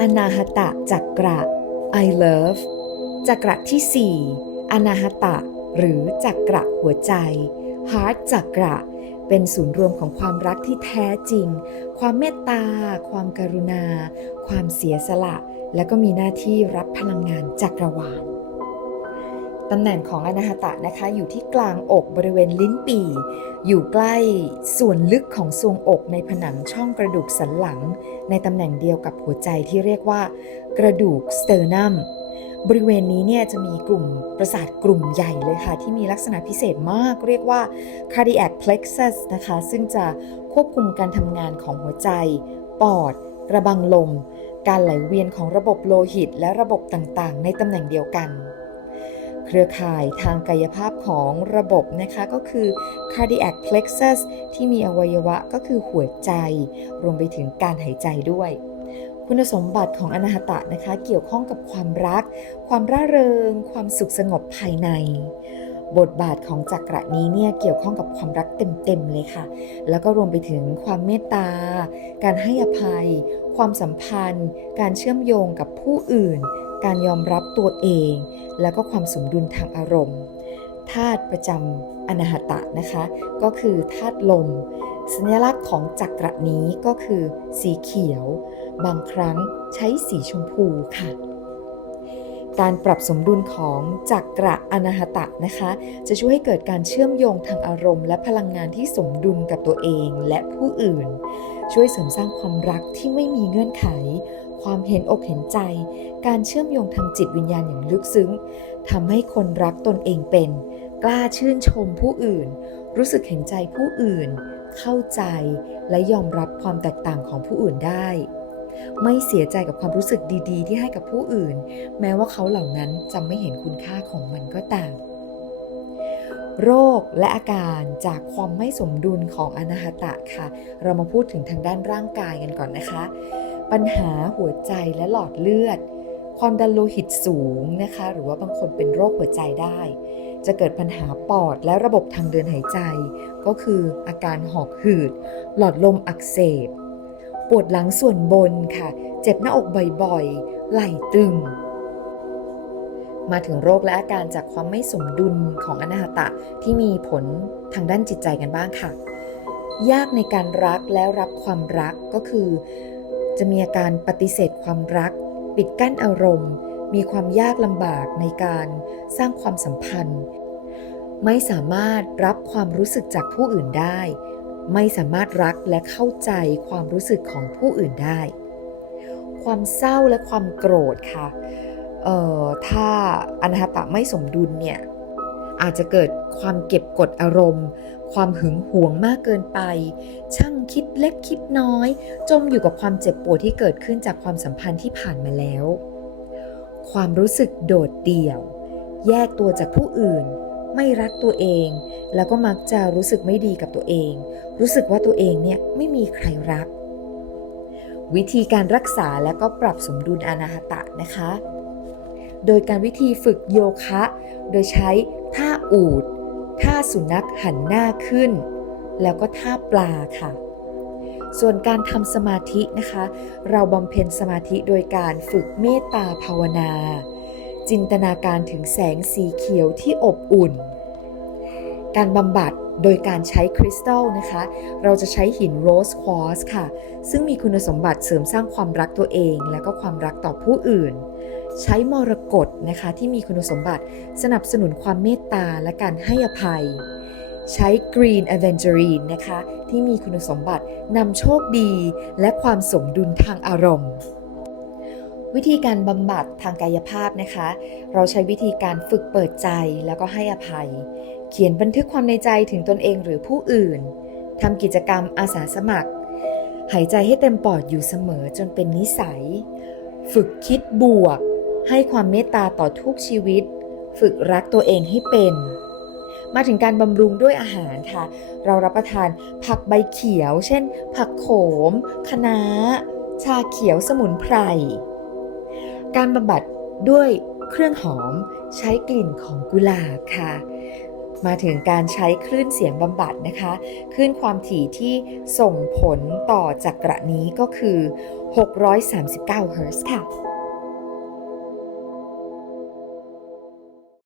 อนาหตะจักระ I love จักระที่ 4 อนาหตะ หรือจักระหัวใจ Heart จักระ เป็นศูนย์รวมของความรักที่แท้จริง ความเมตตา ความกรุณา ความเสียสละ และก็มีหน้าที่รับพลังงานจักรวาล ตำแหน่งของอนาหตะนะคะ อยู่ที่กลางอกบริเวณลิ้นปี่ อยู่ใกล้ส่วนลึกของทรวงอกในผนังช่องกระดูกสันหลัง ในตำแหน่งเดียวกับหัวใจที่เรียกว่า กระดูกสเตอร์นัมบริเวณนี้เนี่ยจะมีกลุ่มประสาทกลุ่มใหญ่เลยค่ะ ที่มีลักษณะพิเศษมากเรียกว่า cardiac plexus นะคะ ซึ่งจะควบคุมการทำงานของหัวใจ ปอด กระบังลม การไหลเวียนของระบบโลหิตและระบบต่างๆ ในตำแหน่งเดียวกัน เครือข่ายทางกายภาพของระบบนะคะก็คือ cardiac plexus ที่มีอวัยวะก็คือหัวใจ รวมไปถึงการหายใจด้วย คุณสมบัติของอนาหตะนะคะเกี่ยวข้องกับความรัก ความร่าเริง ความสุขสงบภายใน บทบาทของจักระนี้เนี่ยเกี่ยวข้องกับความรักเต็มๆเลยค่ะ แล้วก็รวมไปถึงความเมตตา การให้อภัย ความสัมพันธ์ การเชื่อมโยงกับผู้อื่น การยอมรับตัวเอง แล้วก็ความสมดุลทางอารมณ์ธาตุประจำอนาหตะนะคะ ก็คือธาตุลม สัญลักษณ์ของจักระนี้ก็คือสีเขียว บางครั้งใช้สีชมพูค่ะ การปรับสมดุลของจักระอนาหตะนะคะ จะช่วยให้เกิดการเชื่อมโยงทางอารมณ์ และพลังงานที่สมดุลกับตัวเองและผู้อื่น ช่วยเสริมสร้างความรักที่ไม่มีเงื่อนไข ความเห็นอกเห็นใจ การเชื่อมโยงทางจิตวิญญาณอย่างลึกซึ้งทำให้คนรักตนเองเป็น กล้าชื่นชมผู้อื่น รู้สึกเห็นใจผู้อื่น เข้าใจและยอมรับความแตกต่างของผู้อื่นได้ ไม่เสียใจกับความรู้สึกดี ๆ ที่ให้กับผู้อื่น แม้ว่าเขาเหล่านั้นจะไม่เห็นคุณค่าของมันก็ตามโรคและอาการจากความไม่สมดุลของอนาหตะค่ะ เรามาพูดถึงทางด้านร่างกายกันก่อนนะคะ ปัญหาหัวใจและหลอดเลือด ความดันโลหิตสูงนะคะ หรือว่าบางคนเป็นโรคหัวใจได้ จะเกิดปัญหาปอดและระบบทางเดินหายใจ ก็คืออาการหอบหืด หลอดลมอักเสบ ปวดหลังส่วนบนค่ะ เจ็บหน้าอกบ่อยๆ ไหล่ตึงมาถึงโรคและอาการจากความไม่สมดุลของอนาหตะที่มีผลทางด้านจิตใจกันบ้างค่ะ ยากในการรักและรับความรักก็คือ จะมีอาการปฏิเสธความรัก ปิดกั้นอารมณ์ มีความยากลำบากในการสร้างความสัมพันธ์ ไม่สามารถรับความรู้สึกจากผู้อื่นได้ ไม่สามารถรักและเข้าใจความรู้สึกของผู้อื่นได้ ความเศร้าและความโกรธค่ะเอ่อถ้าอนาหตะไม่สมดุลเนี่ยอาจจะเกิดความเก็บกดอารมณ์ ความหึงหวงมากเกินไป ช่างคิดเล็กคิดน้อย จมอยู่กับความเจ็บปวดที่เกิดขึ้นจากความสัมพันธ์ที่ผ่านมาแล้ว ความรู้สึกโดดเดี่ยว แยกตัวจากผู้อื่น ไม่รักตัวเอง แล้วก็มักจะรู้สึกไม่ดีกับตัวเอง รู้สึกว่าตัวเองเนี่ยไม่มีใครรัก วิธีการรักษาและก็ปรับสมดุลอนาหตะนะคะ โดยการวิธีฝึกโยคะ โดยใช้ท่าอูด ท่าสุนัขหันหน้าขึ้น แล้วก็ท่าปลาค่ะ ส่วนการทำสมาธินะคะ เราบำเพ็ญสมาธิโดยการฝึกเมตตาภาวนา จินตนาการถึงแสงสีเขียวที่อบอุ่น การบำบัด โดยการใช้คริสตัลนะคะ เราจะใช้หินโรสควอสค่ะ ซึ่งมีคุณสมบัติเสริมสร้างความรักตัวเอง และก็ความรักต่อผู้อื่น ใช้มรกตนะคะที่มีคุณสมบัติสนับสนุนความเมตตาและการให้อภัย ใช้ Green Aventurine นะคะ ที่มีคุณสมบัตินำโชคดี และความสมดุลทางอารมณ์ วิธีการบำบัดทางกายภาพนะคะ เราใช้วิธีการฝึกเปิดใจแล้วก็ให้อภัย เขียนบันทึกความในใจถึงตนเองหรือผู้อื่นทำกิจกรรมอาสาสมัคร หายใจให้เต็มปอดอยู่เสมอจนเป็นนิสัย ฝึกคิดบวก ให้ความเมตตาต่อทุกชีวิต ฝึกรักตัวเองให้เป็น มาถึงการบำรุงด้วยอาหารค่ะ เรารับประทานผักใบเขียว เช่น ผักโขมคะน้า ชาเขียวสมุนไพร การบำบัดด้วยเครื่องหอมใช้กลิ่นของกุหลาบค่ะ มาถึงการใช้คลื่นเสียงบำบัดนะคะคลื่นความถี่ที่ส่งผลต่อจักระนี้ก็คือ 639 เฮิรตซ์ค่ะ